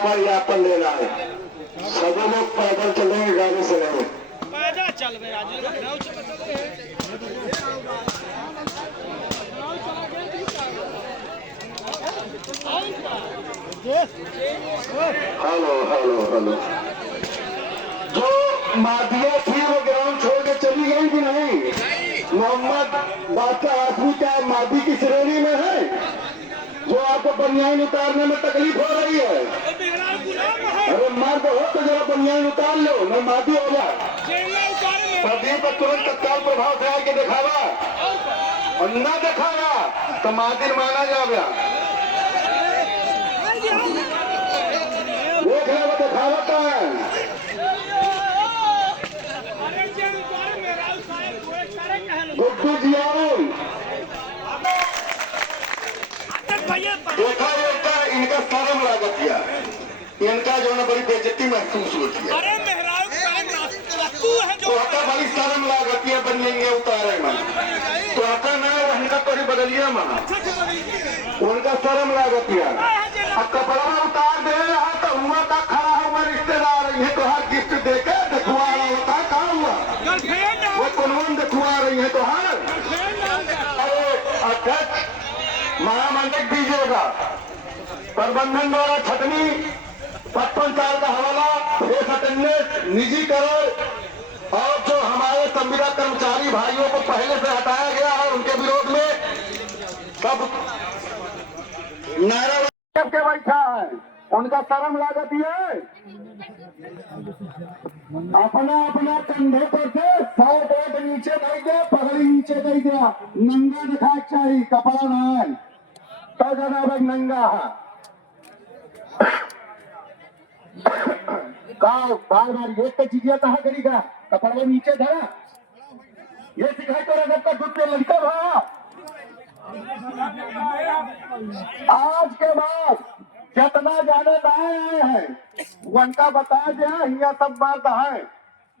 का ज्ञापन लेना है। सभी लोग पैदल चलेंगे, गाड़ी से नहीं। पैदल चल बे हेलो हेलो हेलो। जो मादिया थी वो ग्राउंड छोड़ के चली गई कि नहीं? मोहम्मद बादशाह आसमी क्या मादी की श्रेणी में है? जो आपको बनियान उतारने में तकलीफ हो रही है, अरे मर्द हो तो जरा बनियान उतार लो, मैं मादी हो जा। प्रदीप पर तुरंत तत्काल प्रभाव से आके दिखावा, और न दिखावा तो मादिर माना जाएगा। देख रहे वो दिखावत है। गुड्डू जियाउल देखा इनका शर्म लागत किया, इनका जो है बड़ी बेइज्जती महसूस होती है। तो आता बड़ी शर्म लागत है, बनिए उतारे मन तो आता ना उनका कड़ी बदलिए मन, उनका शर्म लागत है। अब कपड़ा उतार दे रहा तो हुआ का खड़ा हुआ रिश्तेदार है तो हर गिफ्ट देके दिखवा रहा होता है। कहाँ हुआ वो कौन दिखवा रही है तो हर। अरे अध्यक्ष महामंडल दीजिएगा, प्रबंधन द्वारा छटनी 55 साल का हवाला, फेस अटेंडेंस निजीकरण और जो हमारे संविदा कर्मचारी भाइयों को पहले से हटाया गया है उनके विरोध में सब नारा के बैठा है, उनका शर्म लागत है। अपना अपना कंधे पर से 100 वोट नीचे नहीं गया, पगड़ी नीचे नहीं गया, नंगा दिखा चाहिए, कपड़ा ना है तो जनाब नंगा है। बार बार ये तो चीजें कहा करेगा, कपड़ा नीचे धरा, ये सिखाई तो सबका दूध पे लड़का भाव। आज के बाद जितना जाने दाए आए हैं उनका बता दिया, यह सब बात है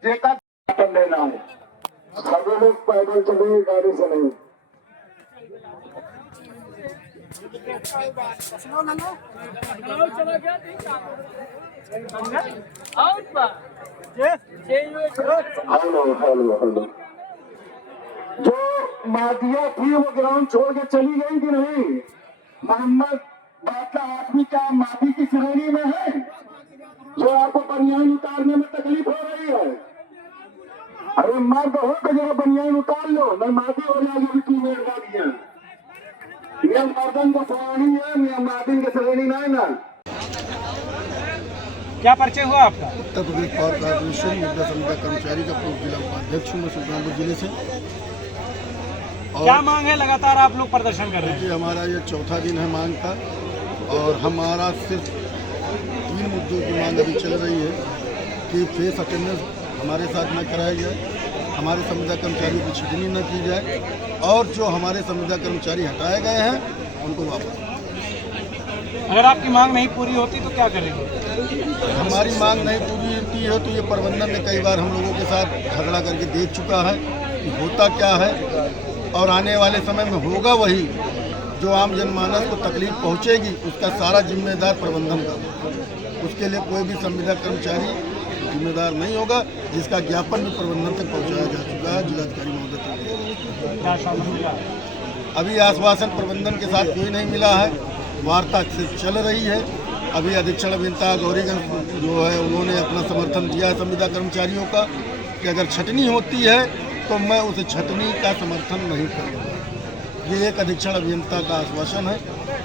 जेका लेना है। सभी लोग पैदल चले, गाड़ी से नहीं। Hello hello hello. जो मादिया थी वो ग्राउंड छोड़ के चली गई कि नहीं? मोहम्मद बादशाह आदमी क्या मादी की श्रेणी में है? जो आपको बनियान उतारने में तकलीफ हो रही है, अरे मर्द हो तो जरा बनियान उतार लो, मैं मादी हो जाएगी उनकी मेहरबानी है। यह मर्दन को श्रेणी है, यह मादी की श्रेणी नहीं ना। क्या परिचय हुआ आपका? उत्तर प्रदेश पावर कॉर्पोरेशन मुद्दा संविदा कर्मचारी का पूर्व जिला उपाध्यक्ष हूँ मैं सुल्तानपुर जिले से। क्या मांग है? लगातार आप लोग प्रदर्शन कर रहे हैं। हमारा ये चौथा दिन है मांग का, और हमारा सिर्फ 3 मुद्दों की मांग अभी चल रही है कि फेस अटेंडेंस हमारे साथ न कराया जाए, हमारे संविदा कर्मचारियों की छटनी न की जाए, और जो हमारे संविदा कर्मचारी हटाए गए हैं उनको वापस। अगर आपकी मांग नहीं पूरी होती तो क्या करेंगे? हमारी मांग नहीं पूरी होती है तो ये प्रबंधन ने कई बार हम लोगों के साथ झगड़ा करके देख चुका है कि होता क्या है, और आने वाले समय में होगा वही। जो आम जनमानस को तकलीफ पहुंचेगी उसका सारा जिम्मेदार प्रबंधन का, उसके लिए कोई भी संविदा कर्मचारी जिम्मेदार नहीं होगा, जिसका ज्ञापन भी प्रबंधन तक पहुंचाया जा चुका है जिलाधिकारी महोदय तक। अभी आश्वासन प्रबंधन के साथ कोई नहीं मिला है, वार्ता सिर्फ चल रही है। अभी अधीक्षण अभियंता गौरीगंज जो है उन्होंने अपना समर्थन दिया है संविदा कर्मचारियों का कि अगर छटनी होती है तो मैं उस छटनी का समर्थन नहीं करूँगा। ये एक अधीक्षण अभियंता का आश्वासन है।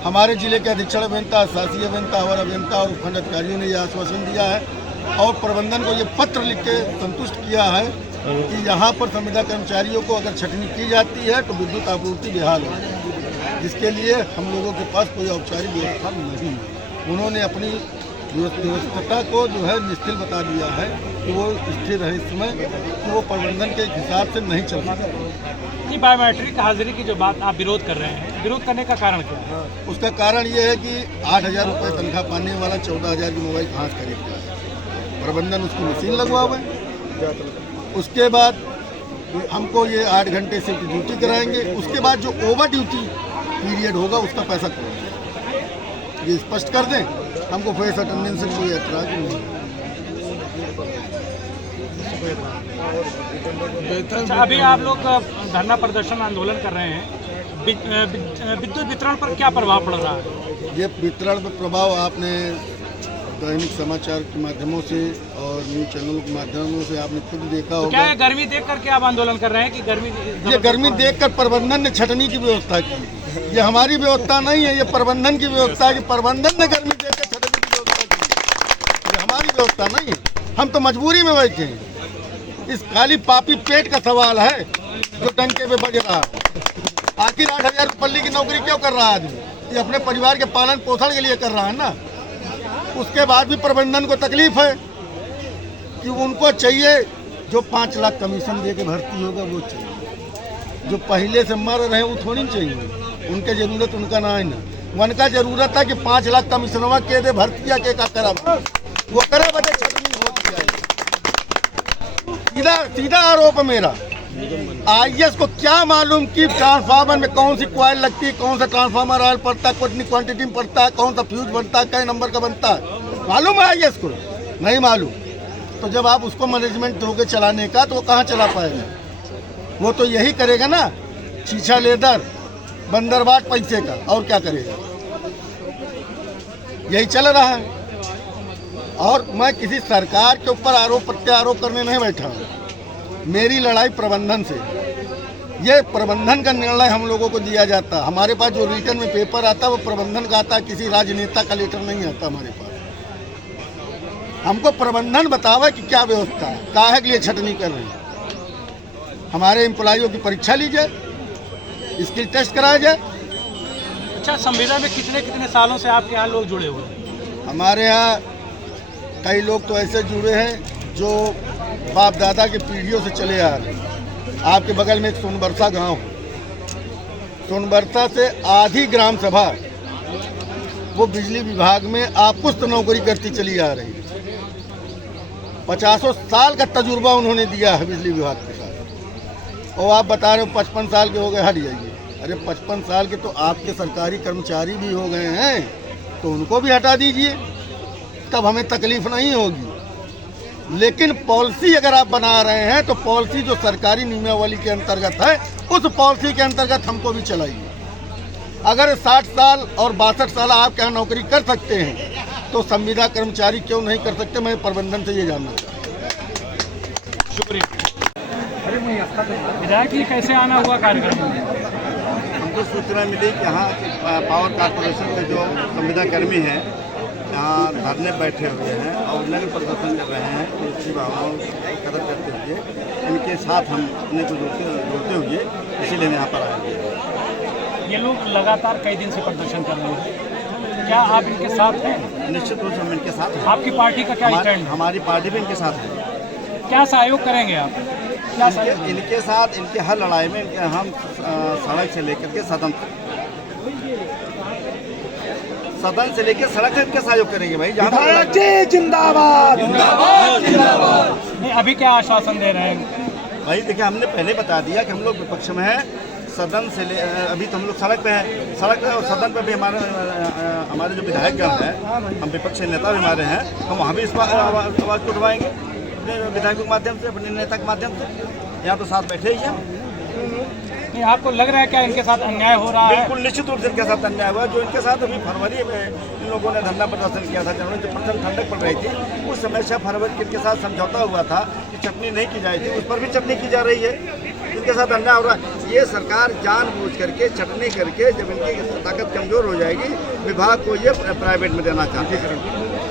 हमारे जिले के अधीक्षण अभियंता, शासकीय अभियंता, अवर अभियंता और उपखंड अधिकारियों ने यह आश्वासन दिया है और प्रबंधन को ये पत्र लिख के संतुष्ट किया है कि यहाँ पर संविदा कर्मचारियों को अगर छटनी की जाती है तो विद्युत आपूर्ति बेहाल हो, जिसके लिए हम लोगों के पास कोई औपचारिक व्यवस्था नहीं है। उन्होंने अपनी व्यवस्था को जो है निश्चित बता दिया है कि वो स्थिर है इस समय, कि वो प्रबंधन के हिसाब से नहीं चल सकता। ये बायोमेट्रिक हाजिरी की जो बात आप विरोध कर रहे हैं, विरोध करने का कारण क्या है? उसका कारण ये है कि 8,000 रुपये तनख्वाह पाने वाला 14,000 की मोबाइल कहाँ से खरीदता है? प्रबंधन उसकी मशीन लगवावे, उसके बाद हमको ये 8 घंटे से ड्यूटी कराएंगे, उसके बाद जो ओवर ड्यूटी पीरियड होगा उसका पैसा करेंगे। ये स्पष्ट कर दें। हमको फेस अटेंडेंस से कोई ऐतराज नहीं। अच्छा, अभी आप लोग धरना प्रदर्शन आंदोलन कर रहे हैं, विद्युत वितरण पर क्या प्रभाव पड़ रहा है? ये वितरण पर प्रभाव आपने दैनिक समाचार के माध्यमों से और न्यूज चैनलों के माध्यमों से आपने खुद देखा तो होगा। क्या है, गर्मी देख करके आप आंदोलन कर रहे हैं कि गर्मी? ये गर्मी देखकर प्रबंधन ने छटनी की व्यवस्था की। ये हमारी व्यवस्था नहीं है, ये प्रबंधन की व्यवस्था है कि प्रबंधन ने गर्मी देखकर छटनी की व्यवस्था की। ये हमारी व्यवस्था नहीं है, हम तो मजबूरी में बैठे हैं। इस खाली पापी पेट का सवाल है जो डंके पे बज रहा है। आखिर 8,000 पल्ली की नौकरी क्यों कर रहा है आदमी? ये अपने परिवार के पालन पोषण के लिए कर रहा है ना। उसके बाद भी प्रबंधन को तकलीफ है कि उनको चाहिए जो 5 लाख कमीशन दे के भर्ती होगा वो चाहिए। जो पहले से मर रहे हैं वो थोड़ी चाहिए। उनके जरूरत उनका ना है ना, उनका जरूरत है कि 5 लाख कमीशनवा के दे भर्ती या के का करा वो करे बजे छटनी होती है। सीधा आरोप है मेरा। IAS को क्या मालूम कि ट्रांसफार्मर में कौन सी कॉइल लगती है, कौन सा ट्रांसफार्मर ऑयल पड़ता है, कितनी क्वांटिटी में पड़ता है, कौन सा फ्यूज बनता है, कई नंबर का बनता है, मालूम है IAS को? नहीं मालूम। तो जब आप उसको मैनेजमेंट दोगे चलाने का तो वो कहाँ चला पाएगा? वो तो यही करेगा ना, शीशा लेदर बंदरबाट पैसे का, और क्या करेगा? यही चल रहा है। और मैं किसी सरकार के ऊपर आरोप प्रत्यारोप करने नहीं बैठा हूँ। मेरी लड़ाई प्रबंधन से। ये प्रबंधन का निर्णय हम लोगों को दिया जाता। हमारे पास जो रिटर्न में पेपर आता है वो प्रबंधन का आता है, किसी राजनेता का लेटर नहीं आता हमारे पास। हमको प्रबंधन बतावा कि क्या व्यवस्था है, काहे के लिए छटनी कर रहे हैं। हमारे एम्प्लॉइयों की परीक्षा ली जाए, स्किल टेस्ट कराया जाए। अच्छा, संविदा में कितने सालों से आपके यहाँ लोग जुड़े हुए हैं? हमारे यहाँ कई लोग तो ऐसे जुड़े हैं जो बाप दादा के पीढ़ियों से चले आ रहे हैं। आपके बगल में एक सोनबरसा गांव है। सोनबरसा से आधी ग्राम सभा वो बिजली विभाग में आपुस्त नौकरी करती चली आ रही है। 50 साल का तजुर्बा उन्होंने दिया है बिजली विभाग के साथ। और आप बता रहे हो 55 साल के हो गए, हट जाइए। अरे 55 साल के तो आपके सरकारी कर्मचारी भी हो गए हैं, तो उनको भी हटा दीजिए, तब हमें तकलीफ नहीं होगी। लेकिन पॉलिसी अगर आप बना रहे हैं तो पॉलिसी जो सरकारी नियमावली के अंतर्गत है उस पॉलिसी के अंतर्गत हमको भी चलाइए। अगर 60 साल और 62 साल आप यहाँ नौकरी कर सकते हैं तो संविदा कर्मचारी क्यों नहीं कर सकते? मैं प्रबंधन से ये जानना चाहता हूँ। शुक्रिया। विधायक जी, कैसे आना हुआ कार्यक्रम में? हमको सूचना मिली कि यहाँ पावर कॉर्पोरेशन के जो संविदा कर्मी हैं यहाँ धरने बैठे हुए हैं और नगर प्रदर्शन कर रहे हैं। उसी भावनाओं की कदर करते हुए इनके साथ हम अपने को जोड़ते हुए इसीलिए यहाँ पर आए। ये लोग लगातार कई दिन से प्रदर्शन कर रहे हैं, क्या आप इनके साथ हैं? निश्चित रूप से हम इनके साथ हैं। आपकी पार्टी का क्या स्टैंड? हमारी पार्टी भी इनके साथ है। क्या सहयोग करेंगे आप? क्या सहयोग? इनके साथ इनके हर लड़ाई में हम सड़क से लेकर के सदन से लेकर सड़क तक के सहयोग करेंगे भाई। जिंदाबाद। नहीं, अभी क्या आश्वासन दे रहे हैं भाई? देखिए, हमने पहले बता दिया कि हम लोग विपक्ष में हैं। सदन से अभी तो हम लोग सड़क पे हैं, सड़क पे और सदन पे भी हमारे जो विधायकगण हैं, हम विपक्ष के नेता भी हमारे हैं, हम वहाँ भी इस आवाज़ को उठवाएंगे अपने विधायकों के माध्यम से, अपने नेता के माध्यम से। यहाँ तो साथ बैठे ही हैं। नहीं, आपको लग रहा है क्या इनके साथ अन्याय हो रहा है? बिल्कुल निश्चित रूप से इनके साथ अन्याय हुआ। जो इनके साथ अभी फरवरी में इन लोगों ने धरना प्रदर्शन किया था, जनवरी जब प्रचंड ठंडक पड़ रही थी, उस समय 6 फरवरी इनके साथ समझौता हुआ था कि चटनी नहीं की जाएगी, उस पर भी चटनी की जा रही है। इनके साथ अन्याय हो रहा है। ये सरकार जानबूझ करके चटनी करके जब इनकी ताकत कमजोर हो जाएगी, विभाग को ये प्राइवेट में देना चाहते हैं,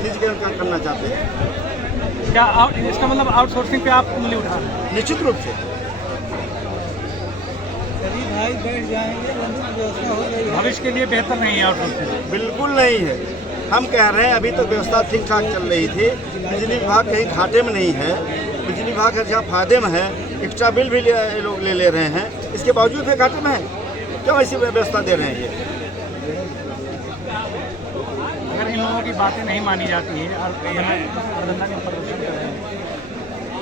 निजीकरण करना चाहते हैं। क्या इसका मतलब आउटसोर्सिंग पे आप उंगली उठा रहे हैं? निश्चित रूप से भविष्य के लिए बेहतर नहीं है आउटसोर्सिंग? बिल्कुल नहीं है। हम कह रहे हैं अभी तो व्यवस्था ठीक ठाक चल रही थी। बिजली विभाग कहीं घाटे में नहीं है, बिजली विभाग जहाँ फायदे में है। एक्स्ट्रा बिल भी लोग ले रहे हैं, इसके बावजूद भी घाटे में है। क्यों ऐसी व्यवस्था दे रहे हैं ये? अगर इन लोगों की बातें नहीं मानी जाती है और प्रदर्शन कर रहे हैं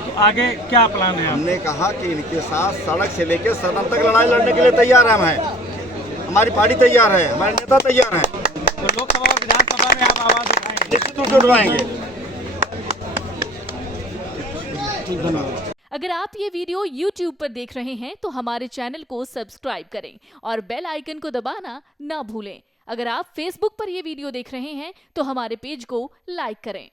तो आगे क्या प्लान है? हमने कहा कि इनके साथ सड़क से लेकर सदन तक लड़ाई लड़ने के लिए तैयार हम हैं। हमारी पार्टी तैयार है, हमारे नेता तैयार हैं। तो लोकसभा और विधानसभा निश्चित रूप से उठवाएंगे। अगर आप ये वीडियो YouTube पर देख रहे हैं तो हमारे चैनल को सब्सक्राइब करें और बेल आइकन को दबाना ना भूलें। अगर आप Facebook पर ये वीडियो देख रहे हैं तो हमारे पेज को लाइक करें।